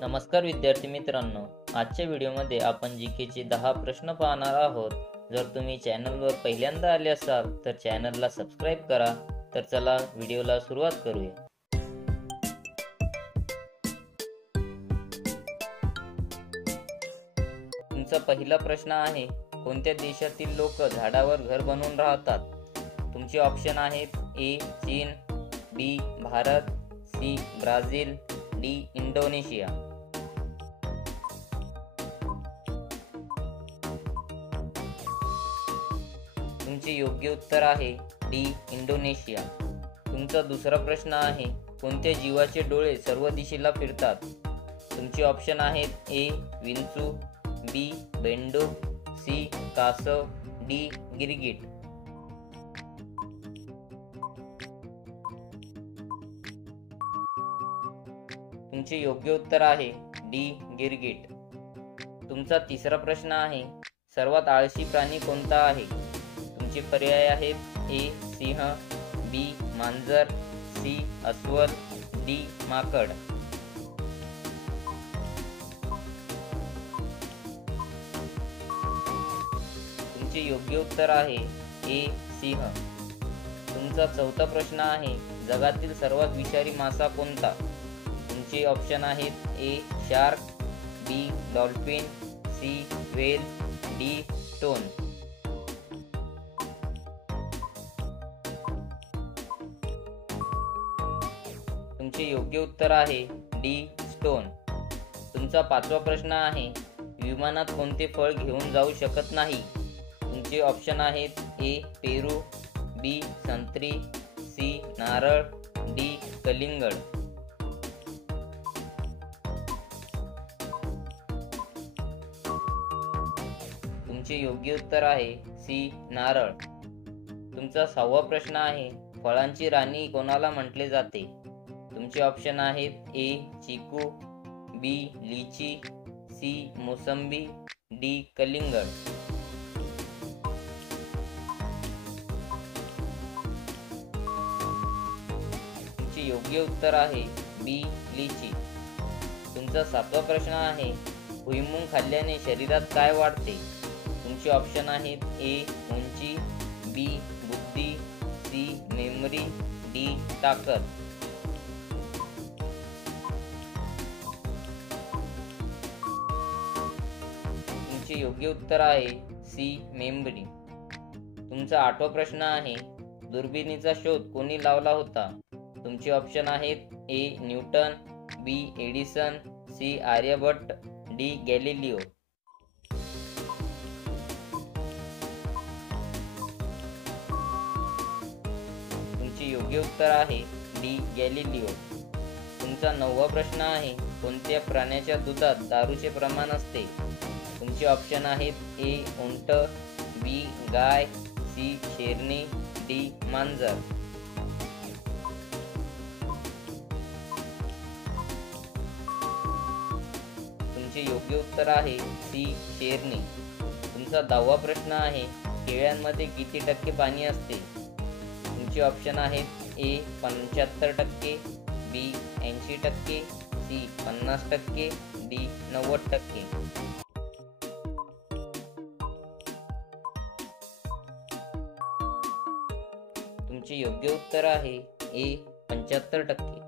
नमस्कार विद्यार्थी मित्रांनो, आजच्या व्हिडिओमध्ये आपण जीकेचे 10 प्रश्न पाहणार आहोत. जर तुम्ही चॅनलवर पहिल्यांदा आले असाल तर चॅनलला सबस्क्राईब करा. तर चला व्हिडिओला सुरुवात करूया. तुमचा पहिला प्रश्न आहे, कोणत्या देशातील लोक झाडावर घर बनवून राहतात? तुमचे ऑप्शन आहेत ए चीन, B Bharat, C Brazil, D Indonesia. तुमचे योग्य उत्तर आहे डी इंडोनेशिया. तुमचा दुसरा प्रश्न आहे, कोणत्या जीवाचे डोळे सर्व दिशेला फिरतात? तुमचे ऑप्शन आहेत ए विंचू, बी बेंडूक, सी कासव, डी गिरगिट. तुमचे योग्य उत्तर आहे डी गिरगिट. तुमचा तिसरा प्रश्न आहे, सर्वात आळशी प्राणी कोणता आहे? तुमचे पर्याय आहेत ए सिंह, बी मांजर, सी अस्वल, डी माकड. तुमचे योग्य उत्तर आहे ए सिंह. तुमचा चौथा प्रश्न आहे, जगातील सर्वात विषारी मासा कोणता? तुमचे ऑप्शन आहेत A shark, B dolphin, C whale, D stone. तुमचे योग्य उत्तर आहे डी स्टोन. तुमचा पाचवा प्रश्न आहे, विमानात कोणते फळ घेऊन जाऊ शकत नाही? तुमचे ऑप्शन आहेत ए पेरू, बी संत्री, सी नारळ, डी कलिंगड. तुमचे योग्य उत्तर आहे सी नारळ. तुमचा सहावा प्रश्न आहे, फळांची राणी कोणाला म्हटले जाते? तुमचे ऑप्शन आहेत ए चिकू, बी लिची, सी मोसंबी, डी कलिंगड. तुमचे योग्य उत्तर आहे बी लिची. तुमचा सातवा प्रश्न आहे, भुईमूग खाल्ल्याने शरीरात काय वाढते? तुमचे ऑप्शन आहेत ए उंची, बी बुद्धी, सी मेमरी, डी ताकद. तुमचे योग्य उत्तर आहे सी मेमरी. तुमचा आठवा प्रश्न आहे, दुर्बिणीचा शोध कोणी लावला होता? तुमचे ऑप्शन आहेत A Newton, B Edison, C Aryabhata, D Galileo. योग्य उत्तर आहे डी गॅलिलिओ. तुमचा नववा प्रश्न आहे, कोणत्या प्राण्याच्या दुधात दारूचे प्रमाण असते? तुमचे ऑप्शन आहेत ए उंट, बी गाय, सी शेरणी, डी मांजर. तुमचे योग्य उत्तर आहे सी शेरणी. तुमचा 10वा प्रश्न आहे, केळ्यांमध्ये किती टक्के पाणी असते? तुमचे ऑप्शन आहेत ए 75%, बी 80%, सी 50%, डी 90%. तुमचे योग्य उत्तर आहे ए 75%.